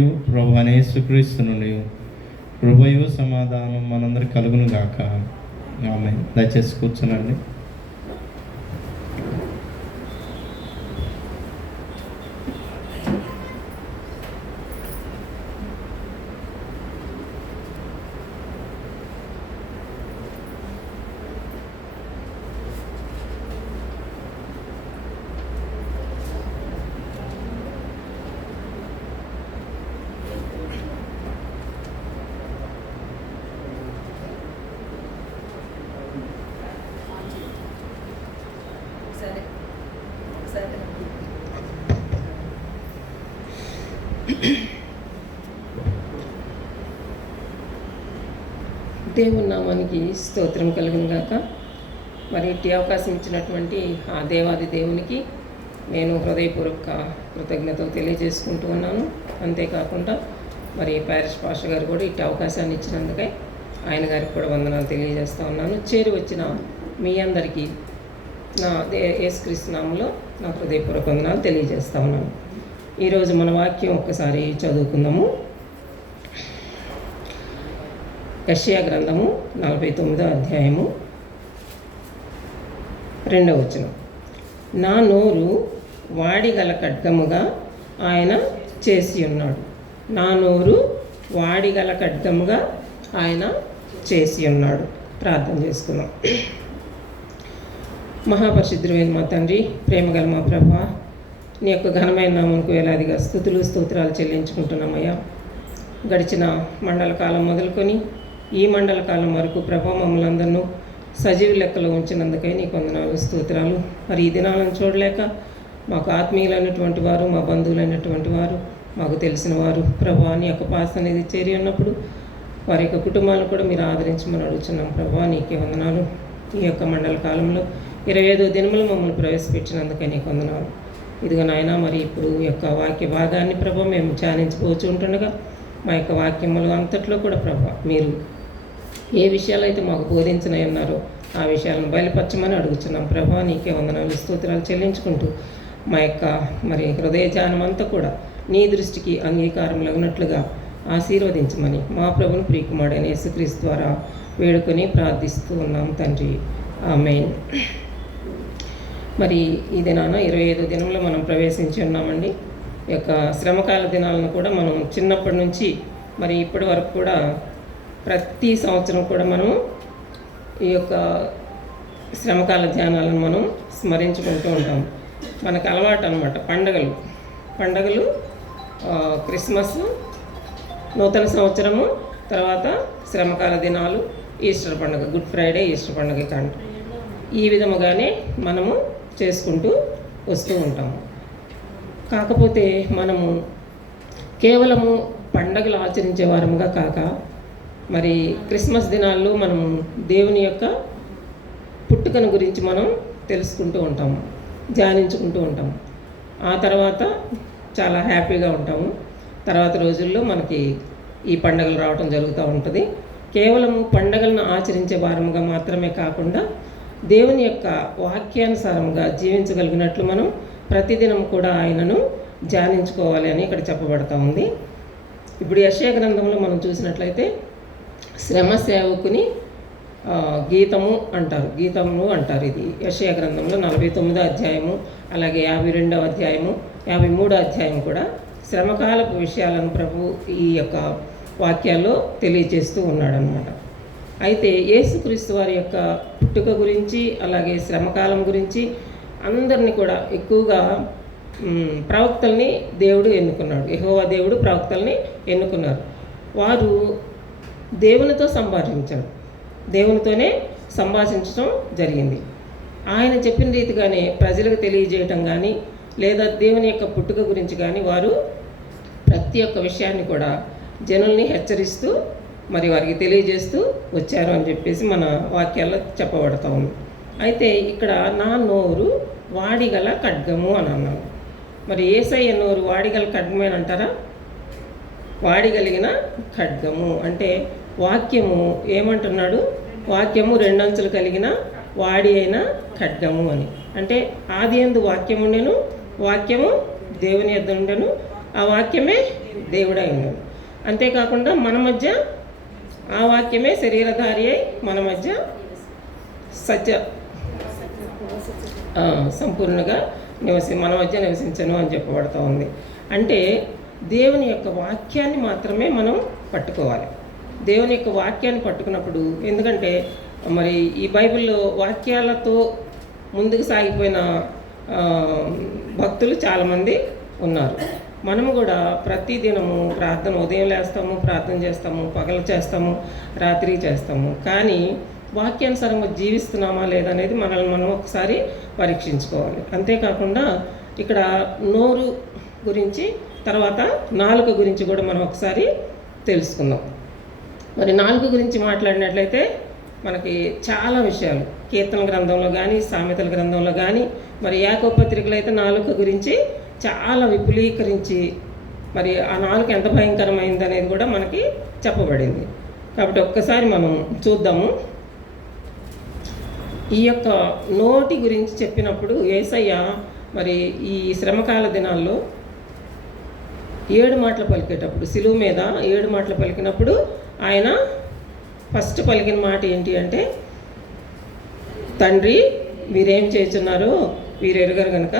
ప్రభు అనే యేసుక్రీస్తు నుండి కృపయు సమాధానం మనందరికి కలుగును గాక. ఆమేన్. దయచేసి కూర్చునండి. దేవుని నామానికి స్తోత్రం కలుగును గాక. మరి ఇట్టి అవకాశం ఇచ్చినటువంటి ఆ దేవాది దేవునికి నేను హృదయపూర్వక కృతజ్ఞతలు తెలియజేసుకుంటూ ఉన్నాను. అంతేకాకుండా మరి ప్యారిష్ పాస్టర్ గారు కూడా ఇట్టి అవకాశాన్ని ఇచ్చినందుకే ఆయన గారికి కూడా వందనాలు తెలియజేస్తూ ఉన్నాను. చేరి వచ్చిన మీ అందరికీ నా యేసుక్రీస్తు నామములో నా హృదయపూర్వక వందనాలు తెలియజేస్తూ ఉన్నాను. ఈరోజు మన వాక్యం ఒక్కసారి చదువుకుందాము. యెషయా గ్రంథము 49వ అధ్యాయము 2వ వచనం. నా నోరు వాడిగల ఖడ్గముగా ఆయన చేసి ఉన్నాడు. నా నోరు వాడిగల ఖడ్గముగా ఆయన చేసి ఉన్నాడు. ప్రార్థన చేసుకుందాం. మహాపరిశుద్ధుడైన మా తండ్రి, ప్రేమగల మా ప్రభువా, నీ యొక్క ఘనమైన నామమునకు వేలాదిగా స్తుతులు స్తోత్రాలు చెల్లించుకుంటున్నామయ్యా. గడిచిన మండల కాలం మొదలుకొని ఈ మండల కాలం వరకు ప్రభా మమ్మల్ని అందరినూ సజీవ లెక్కలో ఉంచినందుకై నీకు వందనాలు స్తోత్రాలు. మరి ఈ దినాలను చూడలేక మాకు ఆత్మీయులైనటువంటి వారు, మా బంధువులైనటువంటి వారు, మాకు తెలిసిన వారు ప్రభా నీ యొక్క పాస్ అనేది చేరి ఉన్నప్పుడు వారి యొక్క కుటుంబాలను కూడా మీరు ఆదరించమని అడుగుతున్నాం. ప్రభా నీకే వందనాలు. ఈ యొక్క మండల కాలంలో 25వ దినములు మమ్మల్ని ప్రవేశపెట్టినందుకై నీకు వందనాలు. ఇదిగో నాయన, మరి ఇప్పుడు ఈ యొక్క వాక్య భాగాన్ని ప్రభా మేము ధ్యానించబోచు ఉంటుండగా మా యొక్క వాక్యములు అంతట్లో కూడా ప్రభా మీరు ఏ విషయాలు అయితే మాకు బోధించనై ఉన్నారో ఆ విషయాలను బయలుపరచమని అడుగుతున్నాం. ప్రభా నీకే వందనాలు స్తోత్రాలు చెల్లించుకుంటూ మా యొక్క మరి హృదయ ధ్యానం అంతా కూడా నీ దృష్టికి అంగీకారంలో ఉన్నట్లుగా ఆశీర్వదించమని మా ప్రభుని ప్రియకుమారుడైన యేసుక్రీస్తు ద్వారా వేడుకొని ప్రార్థిస్తూ ఉన్నాం తండ్రి. ఆమేన్. మరి ఈ దినాన 25వ దినంలో మనం ప్రవేశించి ఉన్నామండి. ఈ యొక్క శ్రమకాల దినాలను కూడా మనం చిన్నప్పటి నుంచి మరి ఇప్పటి వరకు కూడా ప్రతి సంవత్సరం కూడా మనం ఈ యొక్క శ్రమకాల ధ్యానాలను మనం స్మరించుకుంటూ ఉంటాం. మనకు అలవాటు అన్నమాట. పండగలు క్రిస్మస్, నూతన సంవత్సరము, తర్వాత శ్రమకాల దినాలు, ఈస్టర్ పండుగ, గుడ్ ఫ్రైడే, ఈస్టర్ పండుగ కంట ఈ విధముగానే మనము చేసుకుంటూ వస్తూ ఉంటాము. కాకపోతే మనము కేవలము పండగలు ఆచరించే వారముగా కాక మరి క్రిస్మస్ దినాల్లో మనము దేవుని యొక్క పుట్టుకను గురించి మనం తెలుసుకుంటూ ఉంటాము, ధ్యానించుకుంటూ ఉంటాము. ఆ తర్వాత చాలా హ్యాపీగా ఉంటాము. తర్వాత రోజుల్లో మనకి ఈ పండగలు రావడం జరుగుతూ ఉంటుంది. కేవలము పండగలను ఆచరించే వారముగా మాత్రమే కాకుండా దేవుని యొక్క వాక్యానుసారంగా జీవించగలిగినట్లు మనం ప్రతిదినం కూడా ఆయనను ధ్యానించుకోవాలి అని ఇక్కడ చెప్పబడతా ఉంది. ఇప్పుడు యెషయా గ్రంథంలో మనం చూసినట్లయితే శ్రమ సేవకుని గీతము అంటారు. ఇది యెషయా గ్రంథంలో 49వ అధ్యాయము, అలాగే 52వ అధ్యాయము, 53వ అధ్యాయం కూడా శ్రమకాలపు విషయాలను ప్రభు ఈ యొక్క వాక్యాల్లో తెలియజేస్తూ ఉన్నాడనమాట. అయితే యేసుక్రీస్తు వారి యొక్క పుట్టుక గురించి, అలాగే శ్రమకాలం గురించి అందరినీ కూడా ఎక్కువగా ప్రవక్తల్ని దేవుడు ఎన్నుకున్నాడు. యెహోవా దేవుడు ప్రవక్తల్ని ఎన్నుకున్నారు. వారు దేవునితో దేవునితోనే సంభాషించడం జరిగింది. ఆయన చెప్పిన రీతిగానే ప్రజలకు తెలియజేయటం కానీ, లేదా దేవుని యొక్క పుట్టుక గురించి కానీ వారు ప్రతి ఒక్క విషయాన్ని కూడా జనుల్ని హెచ్చరిస్తూ మరి వారికి తెలియజేస్తూ వచ్చారు అని చెప్పేసి మన వాక్యాల్లో చెప్పబడతా ఉంది. అయితే ఇక్కడ నా నోరు వాడిగల ఖడ్గము అని అన్నాను. మరి యేసయ్య నోరు వాడిగల ఖడ్గమే అంటారా? వాడిగలిగిన ఖడ్గము అంటే వాక్యము ఏమంటున్నాడు? వాక్యము 2 అంచులు కలిగిన వాడి అయిన ఖడ్గము అని. అంటే ఆది యందు వాక్యము ఉండెను, వాక్యము దేవుని యొద్ద ఉండెను, ఆ వాక్యమే దేవుడై ఉన్నాడు. అంతేకాకుండా మన మధ్య ఆ వాక్యమే శరీరధారి అయి మన మధ్య సత్య సంపూర్ణంగా మన మధ్య నివసించను అని చెప్పబడుతూ ఉంది. అంటే దేవుని యొక్క వాక్యాన్ని మాత్రమే మనం పట్టుకోవాలి. దేవుని యొక్క వాక్యాన్ని పట్టుకున్నప్పుడు, ఎందుకంటే మరి ఈ బైబిల్లో వాక్యాలతో ముందుకు సాగిపోయిన భక్తులు చాలామంది ఉన్నారు. మనము కూడా ప్రతిదినము ప్రార్థన, ఉదయం లేస్తాము, ప్రార్థన చేస్తాము, పగలు చేస్తాము, రాత్రి చేస్తాము. కానీ వాక్యానుసారంగా జీవిస్తున్నామా లేదనేది మనల్ని మనం ఒకసారి పరీక్షించుకోవాలి. అంతేకాకుండా ఇక్కడ నోరు గురించి, తర్వాత నాలుక గురించి కూడా మనం ఒకసారి తెలుసుకుందాం. మరి నాలుక గురించి మాట్లాడినట్లయితే మనకి చాలా విషయాలు కీర్తన గ్రంథంలో కానీ, సామెతల గ్రంథంలో కానీ, మరి యాకోబు పత్రికలో అయితే నాలుక గురించి చాలా విపులీకరించి మరి ఆ నాలుక ఎంత భయంకరమైంది అనేది కూడా మనకి చెప్పబడింది. కాబట్టి ఒక్కసారి మనం చూద్దాము. ఈ యొక్క నోటి గురించి చెప్పినప్పుడు యేసయ్య మరి ఈ శ్రమకాల దినాల్లో 7 మాటలు పలికేటప్పుడు, సిలువ మీద 7 మాటలు పలికినప్పుడు ఆయన ఫస్ట్ పలికిన మాట ఏంటి అంటే, తండ్రి వీరేం చేస్తున్నారో వీరు ఎరుగరు కనుక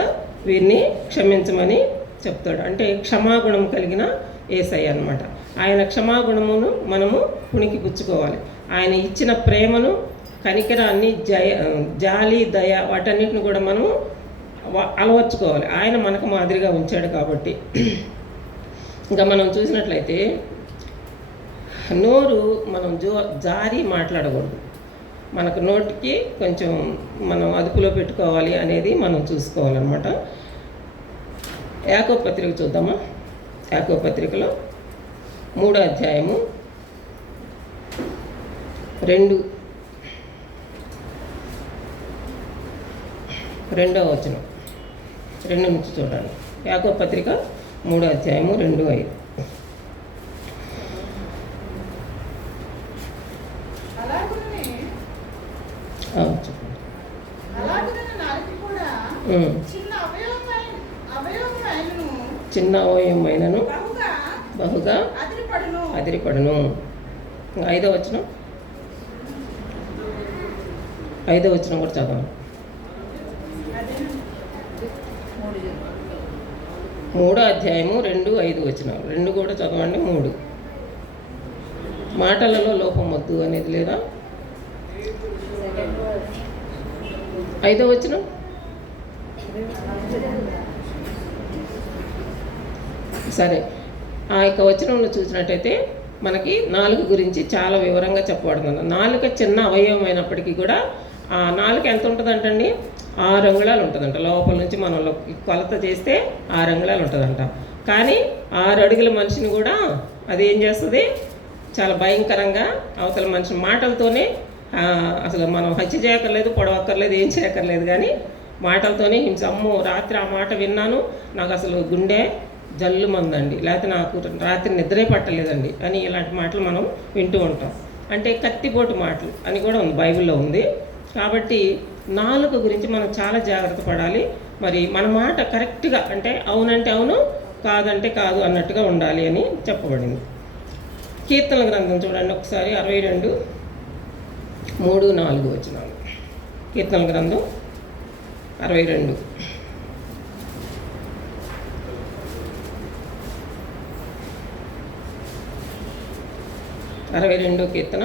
వీరిని క్షమించమని చెప్తాడు. అంటే క్షమాగుణం కలిగిన యేసయ్య అన్నమాట. ఆయన క్షమాగుణమును మనము పుణికి పుచ్చుకోవాలి. ఆయన ఇచ్చిన ప్రేమను, కనికరాన్ని, జాలి, దయ వాటన్నిటిని కూడా మనము అలవర్చుకోవాలి. ఆయన మనకు మాదిరిగా ఉంచాడు కాబట్టి. ఇంకా మనం చూసినట్లయితే నోరు మనం జారి మాట్లాడకూడదు. మనకు నోటికి కొంచెం మనం అదుపులో పెట్టుకోవాలి అనేది మనం చూసుకోవాలన్నమాట. యాకోబు పత్రిక చూద్దామా. యాకోబు పత్రికలో 3వ అధ్యాయము 2వ వచనం, 2 నుంచి చూడండి. యాకోబు పత్రిక 3వ అధ్యాయము 2-5. చిన్న అవయవమైనను బహుగా అదిరిపడును. 5వ వచనం, 5వ వచనం కూడా చదవండి. 3వ అధ్యాయము 2-5 వచనాలు 2 కూడా చదవండి. 3 మాటలలో లోపం వద్దు అనేది లేదా. 5వ వచనం, సరే ఆ యొక్క వచనంలో చూసినట్టయితే మనకి నాలుక గురించి చాలా వివరంగా చెప్పబడుతుంది. నాలుక చిన్న అవయవమైనప్పటికీ కూడా ఆ నాలుక ఎంత ఉంటుందంటండి, 6 అంగుళాలు ఉంటుందంట. లోపల నుంచి మనం కొలత చేస్తే 6 అంగుళాలు ఉంటుందంట. కానీ 6 అడుగుల మనిషిని కూడా అది ఏం చేస్తుంది, చాలా భయంకరంగా అవతల మనిషి మాటలతోనే అసలు మనం హత్య చేయక్కర్లేదు, పొడవక్కర్లేదు, ఏం చేయక్కర్లేదు, కానీ మాటలతోనే హింస. అమ్మో రాత్రి ఆ మాట విన్నాను, నాకు అసలు గుండె జల్లు మందండి, లేకపోతే నాకు రాత్రి నిద్రే పట్టలేదండి అని ఇలాంటి మాటలు మనం వింటూ ఉంటాం. అంటే కత్తిపోటు మాటలు అని కూడా ఉంది, బైబిల్లో ఉంది. కాబట్టి నాలుక గురించి మనం చాలా జాగ్రత్త పడాలి. మరి మన మాట కరెక్ట్గా, అంటే అవునంటే అవును, కాదంటే కాదు అన్నట్టుగా ఉండాలి అని చెప్పబడింది. కీర్తన గ్రంథం చూడండి ఒకసారి, 62:3-4 వచనాలు. కీర్తన గ్రంథం 62. కీర్తన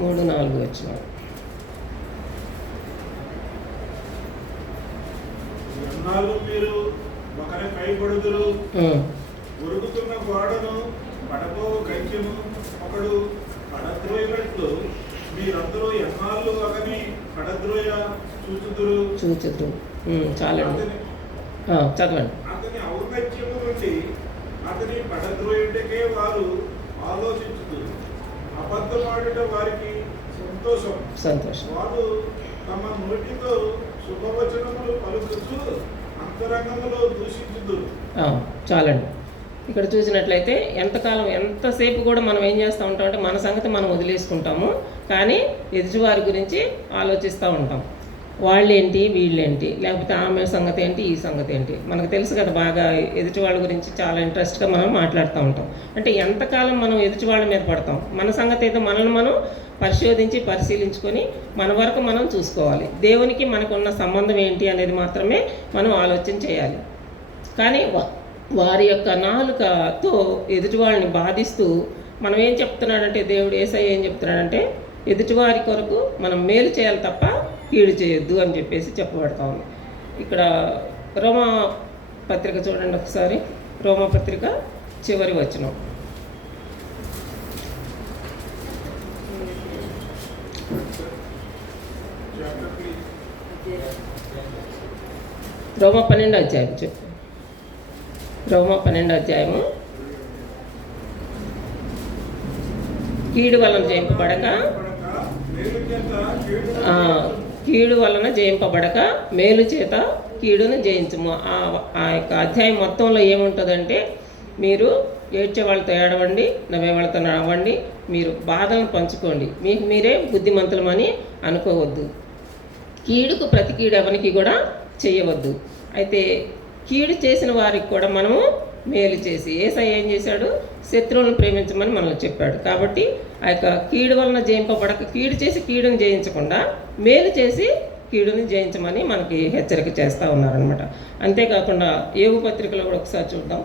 3-4 వచనాలు. మీరు ఒకరి పైపడుదురు, ఉరుగుతున్న గోడను పడబో గైక్యము ఒకడు పడద్రోయినట్లు మీరందరూ ఎన్నాళ్ళు ఒకని పడద్రోయ చూచుదురు. చాలండి, చదవండి. అతని ఔన్నత్యము నుండి అతని పడద్రోయుటకే వారు ఆలోచించుదురు. అబద్ధమాడుట వారికి సంతోషం. వారు తమ నోటితో శుభవచనములు పలుకుచు అంతరంగంలో దూషించుదురు. చాలండి. ఇక్కడ చూసినట్లయితే ఎంతసేపు కూడా మనం ఏం చేస్తూ ఉంటాం అంటే మన సంగతి మనం వదిలేసుకుంటాము, కానీ ఎదుటివారి గురించి ఆలోచిస్తూ ఉంటాం. వాళ్ళేంటి వీళ్ళేంటి, లేకపోతే ఆమె సంగతి ఏంటి ఈ సంగతి ఏంటి. మనకు తెలుసు కదా బాగా ఎదుటి వాళ్ళ గురించి చాలా ఇంట్రెస్ట్గా మనం మాట్లాడుతూ ఉంటాం. అంటే ఎంతకాలం మనం ఎదుటి వాళ్ళ మీద పడతాం, మన సంగతి ఏదో మనల్ని మనం పరిశోధించి పరిశీలించుకొని మన వరకు మనం చూసుకోవాలి. దేవునికి మనకున్న సంబంధం ఏంటి అనేది మాత్రమే మనం ఆలోచన చేయాలి. కానీ వారి యొక్క నాలుకతో ఎదుటి వాళ్ళని బాధిస్తూ మనం ఏం చెప్తున్నాడంటే, దేవుడు యేసయ్య ఏం చెప్తున్నాడంటే, ఎదుటివారి కొరకు మనం మేలు చేయాలి తప్ప కీడు చేయొద్దు అని చెప్పేసి చెప్పబడతా ఉంది. ఇక్కడ రోమా పత్రిక చూడండి ఒకసారి. రోమా పత్రిక చివరి వచనం. రోమా 12వ అధ్యాయం చెప్పు. రోమా 12వ అధ్యాయము. కీడు వలన జయింపబడక కీడు వలన జయింపబడక మేలు చేత కీడును జయించము. ఆ యొక్క అధ్యాయం మొత్తంలో ఏముంటుందంటే, మీరు ఏడ్చే వాళ్ళతో ఏడవండి, నవ్వే వాళ్ళతో నవ్వండి, మీరు బాధలను పంచుకోండి, మీకు మీరే బుద్ధిమంతులమని అనుకోవద్దు, కీడుకు ప్రతి కీడు ఎవరికి కూడా చేయవద్దు. అయితే కీడు చేసిన వారికి కూడా మనము మేలు చేసి, యేసయ్య ఏం చేశాడు, శత్రువులను ప్రేమించమని మనల్ని చెప్పాడు. కాబట్టి ఆ యొక్క కీడు వలన జయింపబడక, కీడు చేసి కీడును జయించకుండా మేలు చేసి కీడుని జయించమని మనకి హెచ్చరిక చేస్తూ ఉన్నారనమాట. అంతేకాకుండా యోబు పత్రికలో కూడా ఒకసారి చూద్దాం.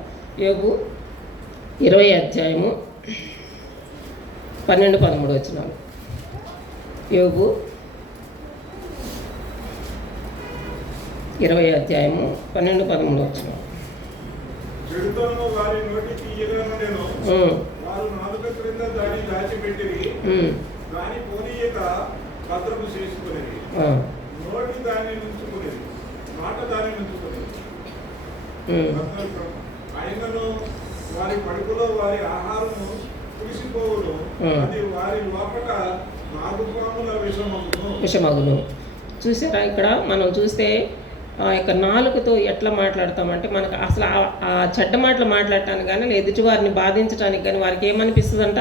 యోబు 20వ అధ్యాయము 12-13 వచనాలు. యోబు 20వ అధ్యాయము 12-13 వచనాలు. చెడుతనము వారి నోటి తీయగాను నేను, వారు నాలుక క్రింద దాని దాచిపెట్టిరి, దాని పోనీయక భద్రము చేసుకునేది, నోటి దాన్ని నుంచుకునేది, మాట దాన్ని నుంచుకునేది. అయినను వారి కడుపులో వారి ఆహారము పులిసిపోవును, అది వారి లోపట నాగుపాముల విషమగును. చూసారా, ఇక్కడ మనం చూస్తే ఆ యొక్క నాలుకతో ఎట్లా మాట్లాడతామంటే, మనకు అసలు ఆ చెడ్డ మాటలు మాట్లాడటానికి కానీ, ఎదుటి వారిని బాధించడానికి కానీ వారికి ఏమనిపిస్తుందంట,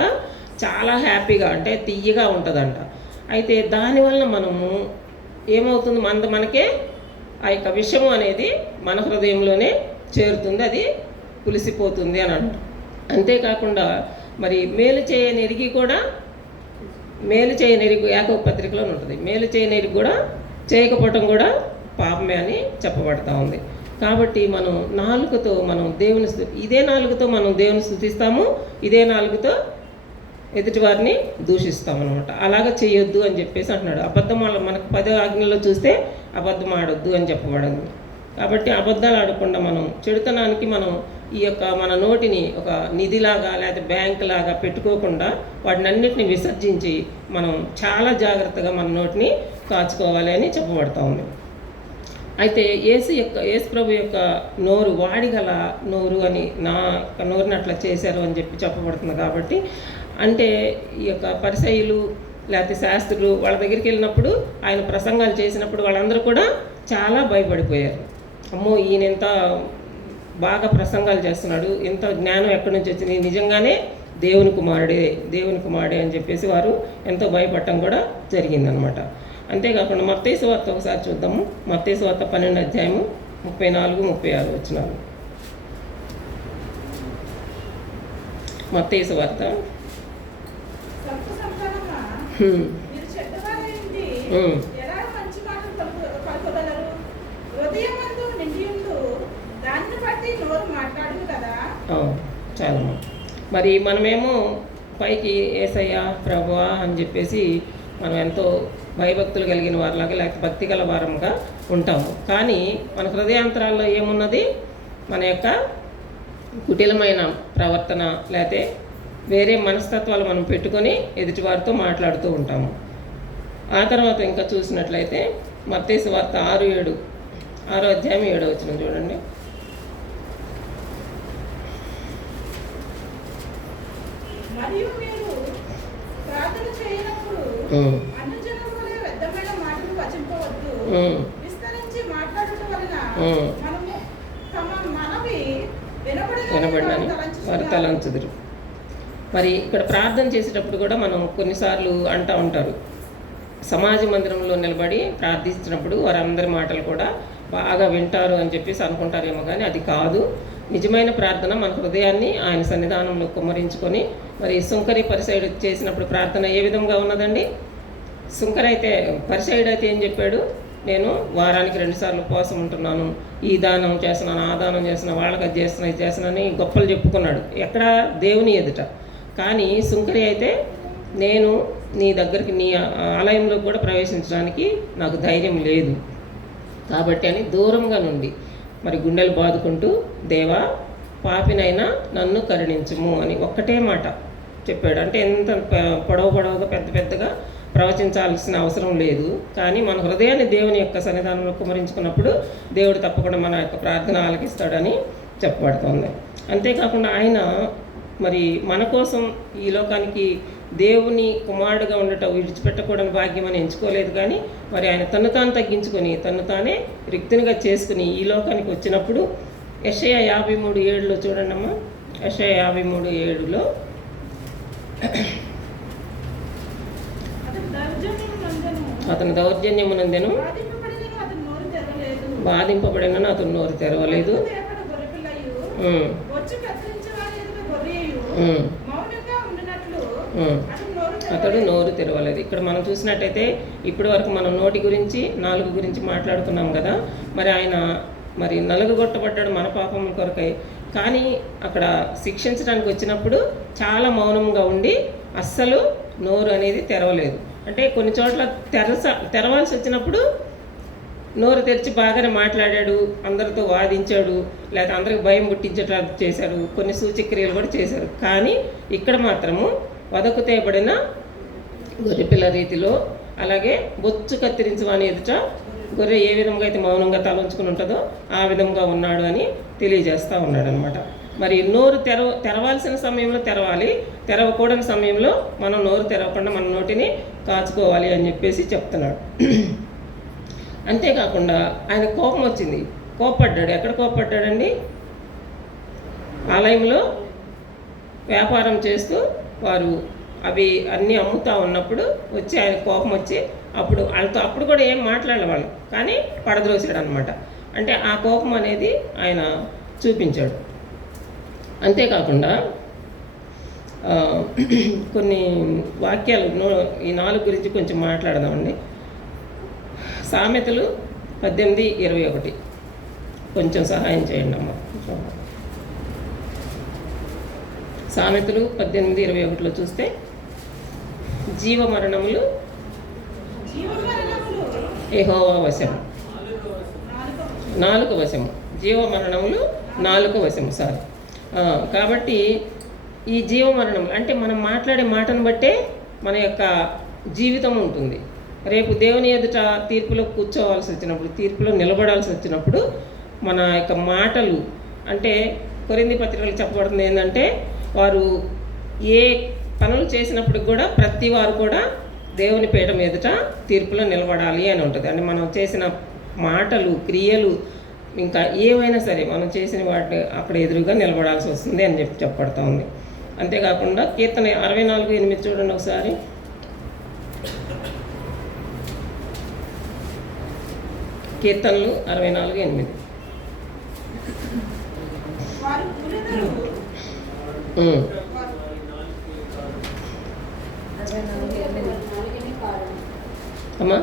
చాలా హ్యాపీగా, అంటే తియ్యగా ఉంటుందంట. అయితే దానివల్ల మనము ఏమవుతుంది, మనకే ఆ యొక్క విషము అనేది మన హృదయంలోనే చేరుతుంది, అది పులిసిపోతుంది అని అంట. అంతేకాకుండా మరి మేలు చేయనెరిగి కూడా, మేలు చేయనెరిగి యాకోబు పత్రికలో ఉంటుంది, మేలు చేయనెరిగి కూడా చేయకపోవటం కూడా పాపమే అని చెప్పబడతా ఉంది. కాబట్టి మనం నాలుకతో మనం దేవుని ఇదే నాలుగుతో మనం దేవుని స్తుతిస్తాము, ఇదే నాలుగుతో ఎదుటివారిని దూషిస్తామన్నమాట. అలాగ చేయొద్దు అని చెప్పేసి అంటున్నాడు. అబద్ధం మనకు 10వ ఆజ్ఞలో చూస్తే అబద్ధం ఆడొద్దు అని చెప్పబడింది. కాబట్టి అబద్ధాలు ఆడకుండా మనం చెడుతనానికి మనం ఈ యొక్క మన నోటిని ఒక నిధిలాగా లేకపోతే బ్యాంక్ లాగా పెట్టుకోకుండా వాటిని అన్నిటిని విసర్జించి మనం చాలా జాగ్రత్తగా మన నోటిని కాచుకోవాలి అని చెప్పబడతా ఉంది. అయితే యేసు ప్రభు యొక్క నోరు వాడిగల నోరు అని, నా యొక్క నోరుని అట్లా చేశారు అని చెప్పబడుతుంది. కాబట్టి అంటే ఈ యొక్క పరిసయ్యులు లేకపోతే శాస్త్రులు వాళ్ళ దగ్గరికి వెళ్ళినప్పుడు, ఆయన ప్రసంగాలు చేసినప్పుడు వాళ్ళందరూ కూడా చాలా భయపడిపోయారు. అమ్మో, ఈయన ఎంత బాగా ప్రసంగాలు చేస్తున్నాడు, ఎంత జ్ఞానం ఎక్కడి నుంచి వచ్చింది, నిజంగానే దేవుని కుమారుడే అని చెప్పేసి వారు ఎంతో భయపడటం కూడా జరిగిందనమాట. అంతేకాకుండా మత్తయి సువార్త ఒకసారి చూద్దాము. మత్తయి సువార్త 12వ అధ్యాయము 34-36 వచనాలు. మత్తయి సువార్త. చాలా మరి మనమేమో పైకి యేసయ్య ప్రభువా అని చెప్పేసి మనం ఎంతో భయభక్తులు కలిగిన వారిలాగా లేకపోతే భక్తి గల వారంగా ఉంటాము. కానీ మన హృదయాంతరాల్లో ఏమున్నది, మన యొక్క కుటిలమైన ప్రవర్తన లేకపోతే వేరే మనస్తత్వాలు మనం పెట్టుకొని ఎదుటివారితో మాట్లాడుతూ ఉంటాము. ఆ తర్వాత ఇంకా చూసినట్లయితే మత్తయి సువార్త 6-7, 6వ అధ్యాయం 7వ వచనం చూడండి. మరియు మీరు ప్రార్థన చేయనప్పుడు అన్యజనుల వ్యర్థమైన మాటలు వచింపవద్దు, విస్తరించి మాట్లాడటం వలన మనము తమ మనవి వినబడిన వారు తలంచుదురు. మరి ఇక్కడ ప్రార్థన చేసేటప్పుడు కూడా మనం కొన్నిసార్లు అంటూ ఉంటారు, సమాజ మందిరంలో నిలబడి ప్రార్థించినప్పుడు వారందరి మాటలు కూడా బాగా వింటారు అని చెప్పేసి అనుకుంటారేమో, కానీ అది కాదు. నిజమైన ప్రార్థన మన హృదయాన్ని ఆయన సన్నిధానంలో కుమ్మరించుకొని, మరి సుంకరి పరిసైడు చేసినప్పుడు ప్రార్థన ఏ విధంగా ఉన్నదండి? పరిసైడు అయితే ఏం చెప్పాడు? నేను వారానికి 2 సార్లు ఉపవాసం ఉంటున్నాను, ఈ దానం చేస్తున్నాను, ఆ దానం చేస్తున్నాను, వాళ్ళకి అది చేస్తున్నా, ఇది చేస్తున్నానని గొప్పలు చెప్పుకున్నాడు. ఎక్కడ? దేవుని ఎదుట. కానీ సుంకరి అయితే నేను నీ దగ్గరికి, నీ ఆలయంలో కూడా ప్రవేశించడానికి నాకు ధైర్యం లేదు కాబట్టి అని దూరంగా నుండి మరి గుండెలు బాదుకుంటూ, దేవా పాపినైనా నన్ను కరుణించుము అని ఒక్కటే మాట చెప్పాడు. అంటే ఎంత పొడవుగా పెద్దగా ప్రవచించాల్సిన అవసరం లేదు. కానీ మన హృదయాన్ని దేవుని యొక్క సన్నిధానంలో కుమరించుకున్నప్పుడు దేవుడు తప్పకుండా మన యొక్క ప్రార్థన ఆలకిస్తాడని చెప్పబడుతుంది. అంతేకాకుండా ఆయన మరి మన కోసం ఈ లోకానికి దేవుని కుమారుడుగా ఉండటం విడిచిపెట్టకూడని భాగ్యం అని ఎంచుకోలేదు. కానీ మరి ఆయన తను తాను తగ్గించుకొని తను తానే రిక్తునిగా చేసుకుని ఈ లోకానికి వచ్చినప్పుడు యెషయా 53:7 చూడండి అమ్మా. యెషయా 53:7 అతను దౌర్జన్యమునందెను, బాధింపబడినను అతను నోరు తెరవలేదు. అతడు నోరు తెరవలేదు. ఇక్కడ మనం చూసినట్టయితే ఇప్పటి వరకు మనం నోటి గురించి, నాలుగు గురించి మాట్లాడుకున్నాం కదా. మరి ఆయన మరి నలుగగొట్టబడ్డాడు మన పాపం కొరకై. కానీ అక్కడ శిక్షించడానికి వచ్చినప్పుడు చాలా మౌనంగా ఉండి అస్సలు నోరు అనేది తెరవలేదు. అంటే కొన్ని చోట్ల తెరవాల్సి వచ్చినప్పుడు నోరు తెరిచి బాగానే మాట్లాడాడు, అందరితో వాదించాడు, లేదా అందరికి భయం పుట్టించేటట్టు చేశారు, కొన్ని సూచక్రియలు కూడా చేశారు. కానీ ఇక్కడ మాత్రము వదకు తేబడిన గొర్రెపిల్ల రీతిలో, అలాగే బొచ్చు కత్తిరించమని ఎదుట గొర్రె ఏ విధంగా అయితే మౌనంగా తలంచుకుని ఉంటుందో ఆ విధంగా ఉన్నాడు అని తెలియజేస్తూ ఉన్నాడు అనమాట. మరి నోరు తెరవాల్సిన సమయంలో తెరవాలి, తెరవకూడని సమయంలో మనం నోరు తెరవకుండా మన నోటిని కాచుకోవాలి అని చెప్పేసి చెప్తున్నాడు. అంతేకాకుండా ఆయన కోపం వచ్చింది, కోప్పడ్డాడు. ఎక్కడ కోప్పడ్డాడండి? ఆలయంలో వ్యాపారం చేస్తూ వారు అవి అన్నీ అమ్ముతూ ఉన్నప్పుడు వచ్చి ఆయన కోపం వచ్చి అప్పుడు కూడా ఏం మాట్లాడలే వాళ్ళు, కానీ పడద్రోసాడు అనమాట. అంటే ఆ కోపం అనేది ఆయన చూపించాడు. అంతేకాకుండా కొన్ని వాక్యాలు ఈ 4 గురించి కొంచెం మాట్లాడదామండి. సామెతలు 18:21 కొంచెం సహాయం చేయండి అమ్మ. సామెతలు 18:21 చూస్తే జీవమరణములు యెహోవా వశము, నాలుక వశము. జీవమరణములు నాలుక వశము. కాబట్టి ఈ జీవమరణములు అంటే మనం మాట్లాడే మాటను బట్టే మన యొక్క జీవితం ఉంటుంది. రేపు దేవుని ఎదుట తీర్పులో కూర్చోవాల్సి వచ్చినప్పుడు, తీర్పులో నిలబడాల్సి వచ్చినప్పుడు మన యొక్క మాటలు, అంటే కొరింథీ పత్రికలో చెప్పబడుతుంది ఏంటంటే, వారు ఏ పనులు చేసినప్పుడు కూడా ప్రతి వారు కూడా దేవుని పీఠం ఎదుట తీర్పులో నిలబడాలి అని ఉంటుంది. అంటే మనం చేసిన మాటలు, క్రియలు, ఇంకా ఏవైనా సరే మనం చేసిన వాటిని అక్కడ ఎదురుగా నిలబడాల్సి వస్తుంది అని చెప్పబడుతూ ఉంది. అంతేకాకుండా కీర్తన 64:8 చూడండి ఒకసారి. కీర్తనలు 64:8. అమ్మా,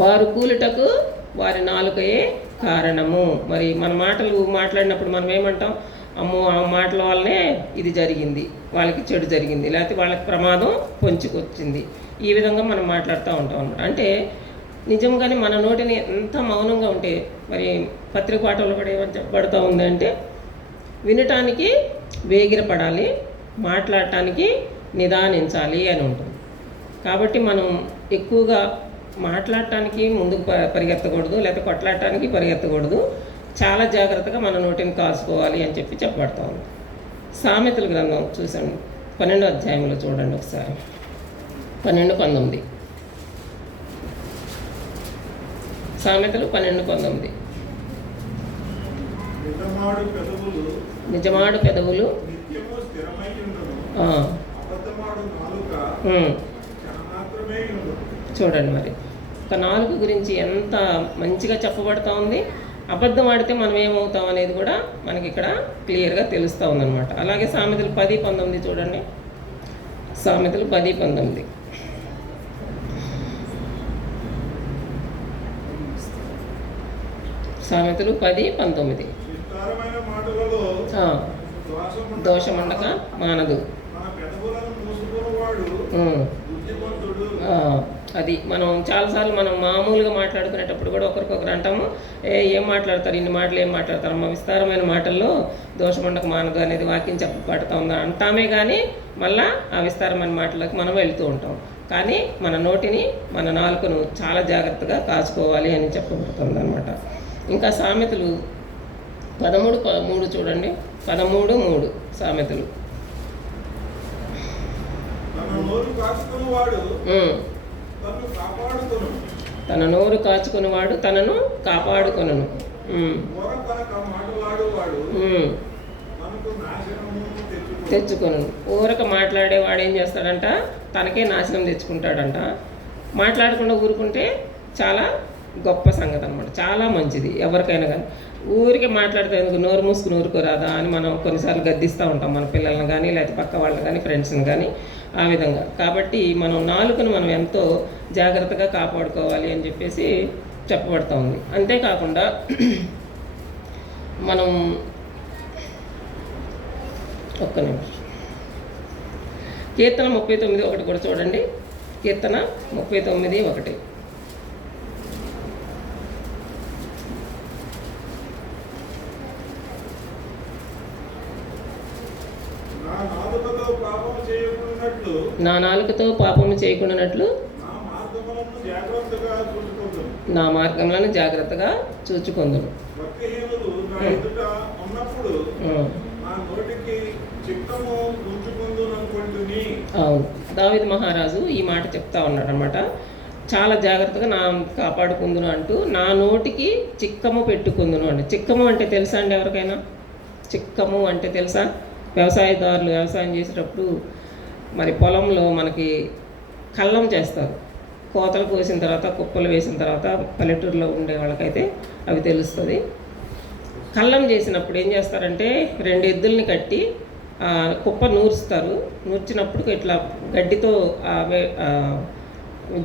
వారు కూలుటకు వారి నాలుకయే కారణము. మరి మన మాటలు మాట్లాడినప్పుడు మనం ఏమంటాం? అమ్మో, ఆ మాటల వల్లనే ఇది జరిగింది, వాళ్ళకి చెడు జరిగింది, లేకపోతే వాళ్ళకి ప్రమాదం పొంచుకొచ్చింది, ఈ విధంగా మనం మాట్లాడుతూ ఉంటాం అన్నమాట. అంటే నిజంగానే మన నోటిని ఎంత మౌనంగా ఉంటే, మరి పత్రిక పాఠంలో కూడా ఏమని చెప్పబడుతూ ఉందంటే, వినటానికి వేగిరపడాలి, మాట్లాడటానికి నిదానించాలి అని ఉంటుంది. కాబట్టి మనం ఎక్కువగా మాట్లాడటానికి ముందుకు పరిగెత్తకూడదు, లేకపోతే కొట్లాడటానికి పరిగెత్తకూడదు. చాలా జాగ్రత్తగా మన నోటిని కాసుకోవాలి అని చెప్పబడుతూ ఉంది. సామెతల గ్రంథం చూసాను 12వ అధ్యాయంలో చూడండి ఒకసారి. 12:19. సామెతలు 12:19. నిజమాడు పెదవులు నిత్యము స్థిరమై ఉండును, అబద్ధమాడు మాట్లాడు నాలుక మాత్రమే వినుడు. చూడండి మరి ఒక నాలుగు గురించి ఎంత మంచిగా చెప్పబడతా ఉంది. అబద్ధం ఆడితే మనం ఏమవుతాం అనేది కూడా మనకి ఇక్కడ క్లియర్గా తెలుస్తూ ఉందన్నమాట. అలాగే సామెతలు 10:19 చూడండి. సామెతలు 10:19. సామెతలు 10:19. విస్తారమైన మాటలలో దోషముండక మానదు. మన పెదవులను మూసుకున్నవాడు బుద్ధిమంతుడు. అది మనం చాలాసార్లు మనం మామూలుగా మాట్లాడుకునేటప్పుడు కూడా ఒకరికొకరు అంటాము, ఏం మాట్లాడతారు, ఇన్ని మాటలు ఏం మాట్లాడతారు అమ్మ, విస్తారమైన మాటల్లో దోషముండక మానదు అనేది వాక్యం చెప్పబడతా ఉందా అంటామే. కానీ మళ్ళా ఆ విస్తారమైన మాటలకు మనం వెళ్తూ ఉంటాం. కానీ మన నోటిని, మన నాలుకను చాలా జాగ్రత్తగా కాచుకోవాలి అని చెప్పబడుతుంది అనమాట. ఇంకా సామెతలు 13:3 చూడండి. 13:3 సామెతలు. తన నోరు కాచుకునేవాడు తనను కాపాడుకొనును. తెచ్చుకొను. ఊరక మాట్లాడేవాడు ఏం చేస్తాడంట, తనకే నాశనం తెచ్చుకుంటాడంట. మాట్లాడకుండా ఊరుకుంటే చాలా గొప్ప సంగతి అనమాట, చాలా మంచిది ఎవరికైనా. కానీ ఊరికే మాట్లాడితే ఎందుకు, నోరు మూసుకుని ఊరుకోరాదా అని మనం కొన్నిసార్లు గద్దిస్తూ ఉంటాం మన పిల్లల్ని కానీ, లేకపోతే పక్క వాళ్ళని కానీ, ఫ్రెండ్స్ని కానీ, ఆ విధంగా. కాబట్టి మనం నాలుకను మనం ఎంతో జాగ్రత్తగా కాపాడుకోవాలి అని చెప్పేసి చెప్పబడుతూ ఉంది. అంతేకాకుండా మనం ఒక్క నిమిషం కీర్తన 39:1 కూడా చూడండి. కీర్తన 39:1. నా నాలుకతో పాపము చేయకుండానట్లు నా మార్గములను జాగ్రత్తగా చూచుకొందును. అవును, దావీదు మహారాజు ఈ మాట చెప్తా ఉన్నాడు అనమాట. చాలా జాగ్రత్తగా నా కాపాడుకుందును అంటూ, నా నోటికి చిక్కము పెట్టుకుందును అండి. చిక్కము అంటే తెలుసా అండి ఎవరికైనా? చిక్కము అంటే తెలుసా? వ్యవసాయదారులు వ్యవసాయం చేసేటప్పుడు మరి పొలంలో మనకి కల్లం చేస్తారు. కోతలు కోసిన తర్వాత, కుప్పలు వేసిన తర్వాత, పల్లెటూరులో ఉండే వాళ్ళకైతే అవి తెలుస్తుంది. కల్లం చేసినప్పుడు ఏం చేస్తారంటే 2 ఎద్దుల్ని కట్టి కుప్ప నూరుస్తారు. నూర్చినప్పుడు ఇట్లా గడ్డితో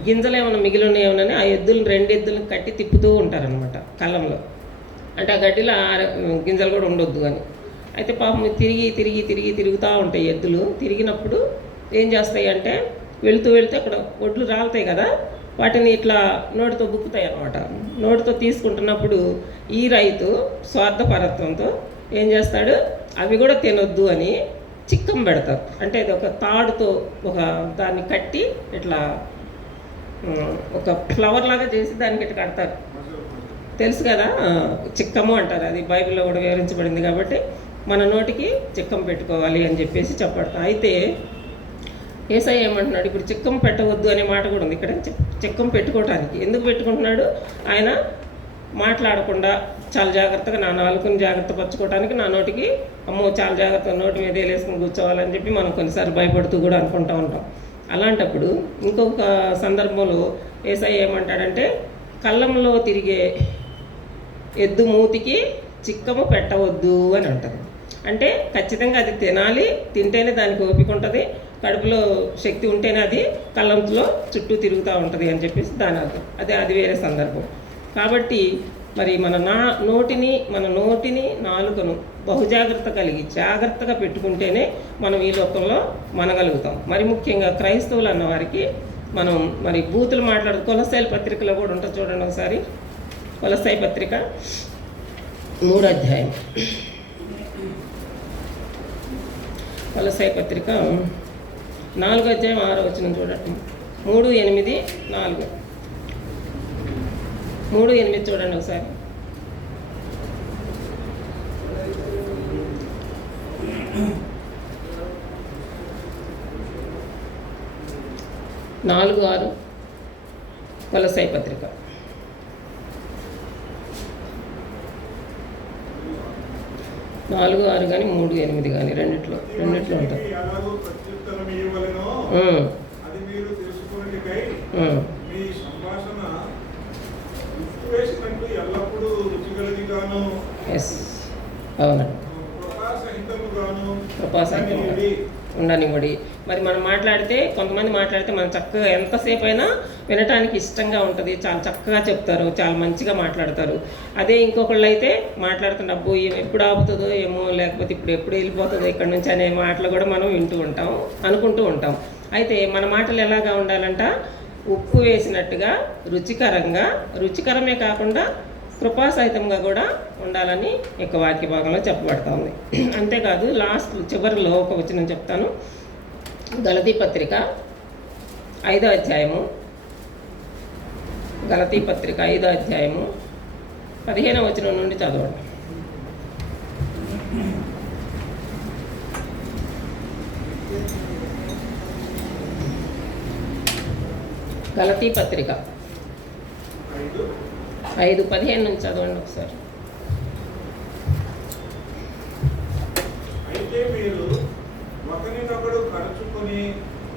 గింజలు ఏమైనా మిగిలి ఉన్నాయేమోనని ఆ ఎద్దులను 2 ఎద్దులను కట్టి తిప్పుతూ ఉంటారనమాట కల్లంలో. అంటే ఆ గడ్డిలో గింజలు కూడా ఉండొద్దు అని. అయితే పాపం తిరుగుతూ ఉంటాయి ఎద్దులు. తిరిగినప్పుడు ఏం చేస్తాయి అంటే వెళుతూ అక్కడ ఒడ్లు రాలుతాయి కదా, వాటిని ఇట్లా నోటితో బుక్కుతాయి అన్నమాట. నోటితో తీసుకుంటున్నప్పుడు ఈ రైతు స్వార్థపరత్వంతో ఏం చేస్తాడు, అవి కూడా తినొద్దు అని చిక్కం పెడతారు. అంటే అది ఒక తాడుతో దాన్ని కట్టి ఇట్లా ఒక ఫ్లవర్ లాగా చేసి దానికి ఇట్లా కడతారు. తెలుసు కదా, చిక్కము అంటారు. అది బైబిల్లో కూడా వివరించబడింది. కాబట్టి మన నోటికి చిక్కం పెట్టుకోవాలి అని చెప్పేసి చెప్పడతాం. అయితే యేసయ్య ఏమంటున్నాడు, ఇప్పుడు చిక్కం పెట్టవద్దు అనే మాట కూడా ఉంది ఇక్కడ. చిక్కం పెట్టుకోవటానికి ఎందుకు పెట్టుకుంటున్నాడు? ఆయన మాట్లాడకుండా చాలా జాగ్రత్తగా నా నాలుకను జాగ్రత్త పరచుకోవడానికి నా నోటికి అమ్మో చాలా జాగ్రత్తగా నోటి మీద వేసుకుని కూర్చోవాలని చెప్పి మనం కొన్నిసార్లు భయపడుతూ కూడా అనుకుంటూ ఉంటాం. అలాంటప్పుడు ఇంకొక సందర్భంలో యేసయ్య ఏమంటాడంటే, కళ్ళంలో తిరిగే ఎద్దు మూతికి చిక్కము పెట్టవద్దు అని అంటారు. అంటే ఖచ్చితంగా అది తినాలి, తింటేనే దానికి ఓపిక ఉంటుంది, కడుపులో శక్తి ఉంటేనే అది కళ్ళంలో చుట్టూ తిరుగుతూ ఉంటుంది అని చెప్పేసి దాని అర్థం. అది వేరే సందర్భం. కాబట్టి మరి మన నోటిని నాలుకను బహుజాగ్రత్త కలిగి జాగ్రత్తగా పెట్టుకుంటేనే మనం ఈ లోకంలో మనగలుగుతాం. మరి ముఖ్యంగా క్రైస్తవులు అన్న వారికి మనం మరి బూతులు కొలస్సైల పత్రికలో కూడా ఉంటుంది చూడండి ఒకసారి. కొలస్సై పత్రిక 3వ అధ్యాయం. కొలస్సై పత్రిక 4వ అధ్యాయం 6వ వచనం చూడండి. 3:8, 3:8 చూడండి ఒకసారి. నాలుగు 6 కొలస్సై పత్రిక. 4, 6 కానీ 3, 8 కానీ రెండిట్లో ఉంటుంది. మనిషికి ఎలాగో ప్రత్యుత్తరం ఇవ్వవలెనో అది మీరు తెలుసుకున్నట్టుకై మీ సంభాషణ ఉప్పు వేసినట్టు ఎల్లప్పుడూ రుచిగలదిగాను ఎస్ అవునండి, కృపాసహితముగాను కృపాసహితంగా ఉండనివ్వడి. మరి మనం మాట్లాడితే కొంతమంది మాట్లాడితే మనం చక్కగా ఎంతసేపు అయినా వినటానికి ఇష్టంగా ఉంటుంది, చాలా చక్కగా చెప్తారు, చాలా మంచిగా మాట్లాడతారు. అదే ఇంకొకళ్ళు అయితే మాట్లాడుతున్న డబ్బు ఎప్పుడు ఆపుతుందో ఏమో, లేకపోతే ఇప్పుడు ఎప్పుడు వెళ్ళిపోతుందో ఇక్కడ నుంచి అనే మాటలు కూడా మనం వింటూ ఉంటాం, అనుకుంటూ ఉంటాం. అయితే మన మాటలు ఎలాగా ఉండాలంట, ఉప్పు వేసినట్టుగా రుచికరంగా, రుచికరమే కాకుండా కృపాసహితంగా కూడా ఉండాలని ఇక వాక్య భాగంలో చెప్పబడతా ఉంది. అంతేకాదు చివరిలో ఒక వచనం చెప్తాను. గలతీ పత్రిక 5వ అధ్యాయము, గలతీ పత్రిక 5వ అధ్యాయము 15వ వచనం నుండి చదవండి. గలతీ పత్రిక 5:15 నుంచి చదవండి ఒకసారి. అయితే మీరు ఒకరినొకడు కలుచుకొని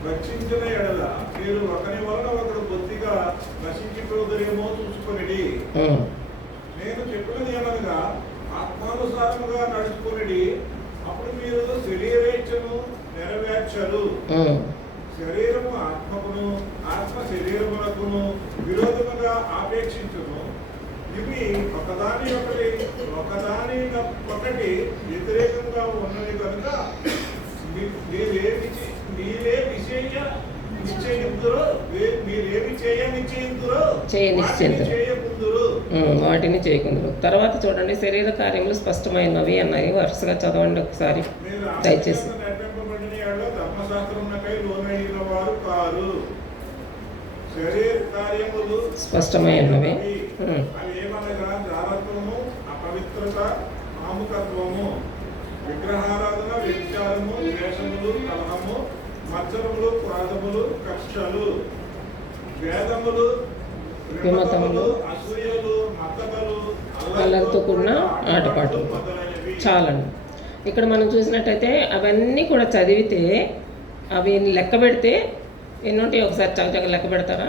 రక్షించిన ఎడల మీరు ఒకరి వలన ఒకడు బొత్తిగా నశించిపోదురేమో చూసుకొనిడి. నేను చెప్పినది ఏమనగా ఆత్మానుసారముగా నడుచుకొనిడి, అప్పుడు మీరు శరీరేచ్ఛను నెరవేర్చరు. శరీరము ఆత్మకును, ఆత్మ శరీరమునకును విరోధముగా ఆపేక్షించును. ఇవి ఒకదాని ఒకటి వ్యతిరేకంగా ఉన్నది కనుక మీరేమి చేయకుందురు వాటిని చేయకుందురు. తర్వాత చూడండి, శరీర కార్యములు స్పష్టమైనవి అన్నాయి. వరుసగా చదవండి ఒకసారి దయచేసి. స్పష్టమైనవి అపవిత్రత, కాముకత్వము, విగ్రహారాధన, వ్యభిచారము, ద్వేషములు, కలహము, మత్సరములు, క్రోధములు, కక్షలు, వేదములు, విమతములు, అసూయలు, మతములు, అల్లరితో కూడిన ఆటపాటలు. చాలండి. ఇక్కడ మనం చూసినట్టయితే అవన్నీ కూడా చదివితే, అవి లెక్క పెడితే ఎన్ని ఉంటాయి ఒకసారి చక్కగా లెక్క పెడతారా?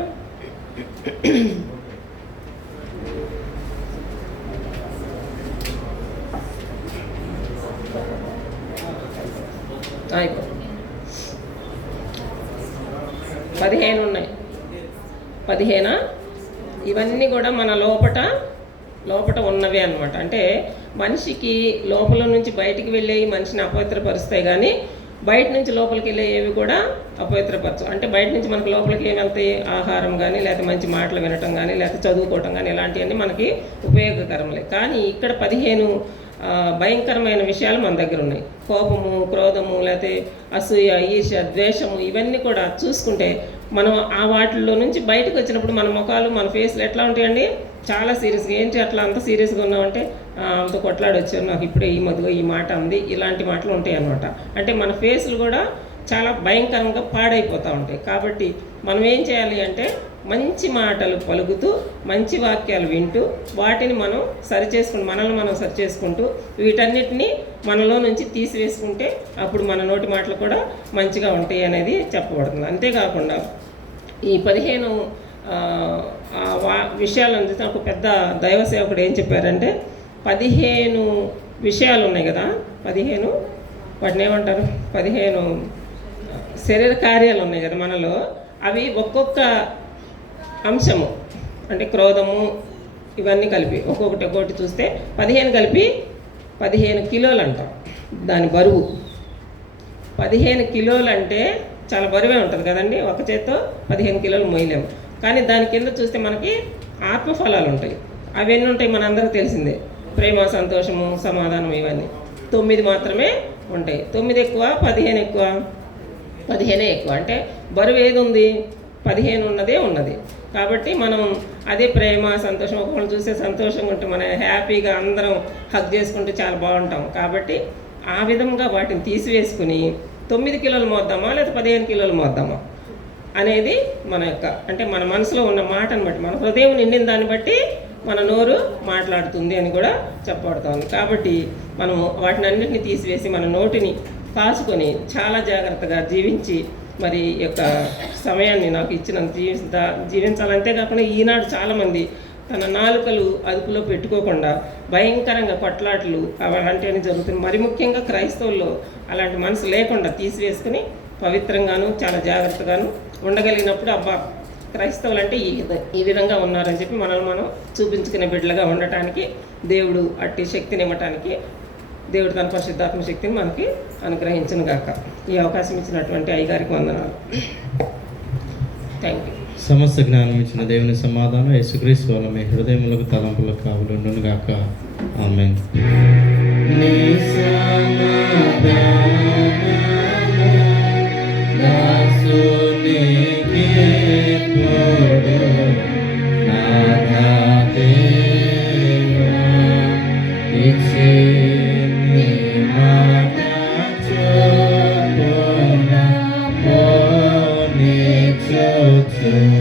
అయిపో 15 ఉన్నాయి. 15 ఇవన్నీ కూడా మన లోపట ఉన్నవే అన్నమాట. అంటే మనిషికి లోపల నుంచి బయటికి వెళ్ళేవి మనిషిని అపవిత్రపరుస్తాయి, కానీ బయట నుంచి లోపలికి వెళ్ళేవి కూడా అపవిత్రపరచు. అంటే బయట నుంచి మనకు లోపలికి ఏమి వెళ్తాయి? ఆహారం కానీ, లేకపోతే మంచి మాటలు వినటం కానీ, లేకపోతే చదువుకోవటం కానీ, ఇలాంటివన్నీ మనకి ఉపయోగకరములే. కానీ ఇక్కడ 15 భయంకరమైన విషయాలు మన దగ్గర ఉన్నాయి. కోపము, క్రోధము, లేకపోతే అసూయ, ఈర్ష్య, ద్వేషము, ఇవన్నీ కూడా చూసుకుంటే మనం ఆ వాటిల్లో నుంచి బయటకు వచ్చినప్పుడు మన ముఖాలు, మన ఫేస్లు ఎట్లా ఉంటాయండి? చాలా సీరియస్గా. ఏంటి అట్లా అంత సీరియస్గా ఉన్నామంటే అంత కొట్లాడొచ్చారు, నాకు ఇప్పుడే ఈ మధుగా ఈ మాట అంది, ఇలాంటి మాటలు ఉంటాయి అన్నమాట. అంటే మన ఫేస్లు కూడా చాలా భయంకరంగా పాడైపోతూ ఉంటాయి. కాబట్టి మనం ఏం చేయాలి అంటే మంచి మాటలు పలుకుతూ, మంచి వాక్యాలు వింటూ, వాటిని మనం మనల్ని మనం సరిచేసుకుంటూ, వీటన్నిటినీ మనలో నుంచి తీసివేసుకుంటే అప్పుడు మన నోటి మాటలు కూడా మంచిగా ఉంటాయి అనేది చెప్పబడుతుంది. అంతేకాకుండా ఈ 15 విషయాలను చూస్తే ఒక పెద్ద దైవ సేవకుడు ఏం చెప్పారంటే, 15 విషయాలు ఉన్నాయి కదా, 15 వాటిని ఏమంటారు, 15 శరీర కార్యాలు ఉన్నాయి కదా మనలో, అవి ఒక్కొక్క అంశము అంటే క్రోధము ఇవన్నీ కలిపి ఒక్కొక్కటి చూస్తే 15 కలిపి 15 కిలోలు అంటాం. దాని బరువు 15 కిలోలు అంటే చాలా బరువే ఉంటుంది కదండి. ఒక చేత్తో 15 కిలోలు మోయలేము. కానీ దాని కింద చూస్తే మనకి ఆత్మఫలాలు ఉంటాయి. అవి ఎన్ని ఉంటాయి మనందరికీ తెలిసిందే, ప్రేమ, సంతోషము, సమాధానం, ఇవన్నీ 9 మాత్రమే ఉంటాయి. 9 ఎక్కువ, 15 ఎక్కువ? 15 ఎక్కువ. అంటే బరువు ఏది ఉంది? 15 ఉన్నది. కాబట్టి మనం అదే ప్రేమ, సంతోషం, ఒకళ్ళు చూస్తే సంతోషంగా ఉంటే మనం హ్యాపీగా అందరం హగ్ చేసుకుంటే చాలా బాగుంటాం. కాబట్టి ఆ విధంగా వాటిని తీసివేసుకుని 9 కిలోలు మోద్దామా లేదా 15 కిలోలు మోద్దామా అనేది మన యొక్క, అంటే మన మనసులో ఉన్న మాటను బట్టి, మన హృదయం నిండిన దాన్ని బట్టి మన నోరు మాట్లాడుతుంది అని కూడా చెప్పబడుతోంది. కాబట్టి మనము వాటిని అన్నింటినీ తీసివేసి మన నోటిని కాసుకొని చాలా జాగ్రత్తగా జీవించి మరి ఈ యొక్క సమయాన్ని నాకు ఇచ్చినంత జీవించాలి. అంతేకాకుండా ఈనాడు చాలామంది తన నాలుకలు అదుపులో పెట్టుకోకుండా భయంకరంగా కొట్లాటలు అలాంటివన్నీ జరుగుతున్నాయి. మరి ముఖ్యంగా క్రైస్తవుల్లో అలాంటి మనసు లేకుండా తీసివేసుకుని పవిత్రంగాను చాలా జాగ్రత్తగాను ఉండగలిగినప్పుడు అబ్బా క్రైస్తవులు అంటే ఈ విధంగా ఉన్నారని చెప్పి మనల్ని మనం చూపించుకునే బిడ్డలుగా ఉండటానికి దేవుడు అట్టి శక్తిని ఇవ్వటానికి దేవుడు తన పరిశుద్ధాత్మ శక్తిని మనకి అనుగ్రహించును గాక. ఈ అవకాశం ఇచ్చినటువంటి అయ్యగారికి వందనాలు. Thank you. సమస్త జ్ఞానం ఇచ్చిన దేవుని సమాధానం యేసుక్రీస్తు వల్ల మీ హృదయములకు తలంపులకు కావులుండును గాక. ఆమేన్. to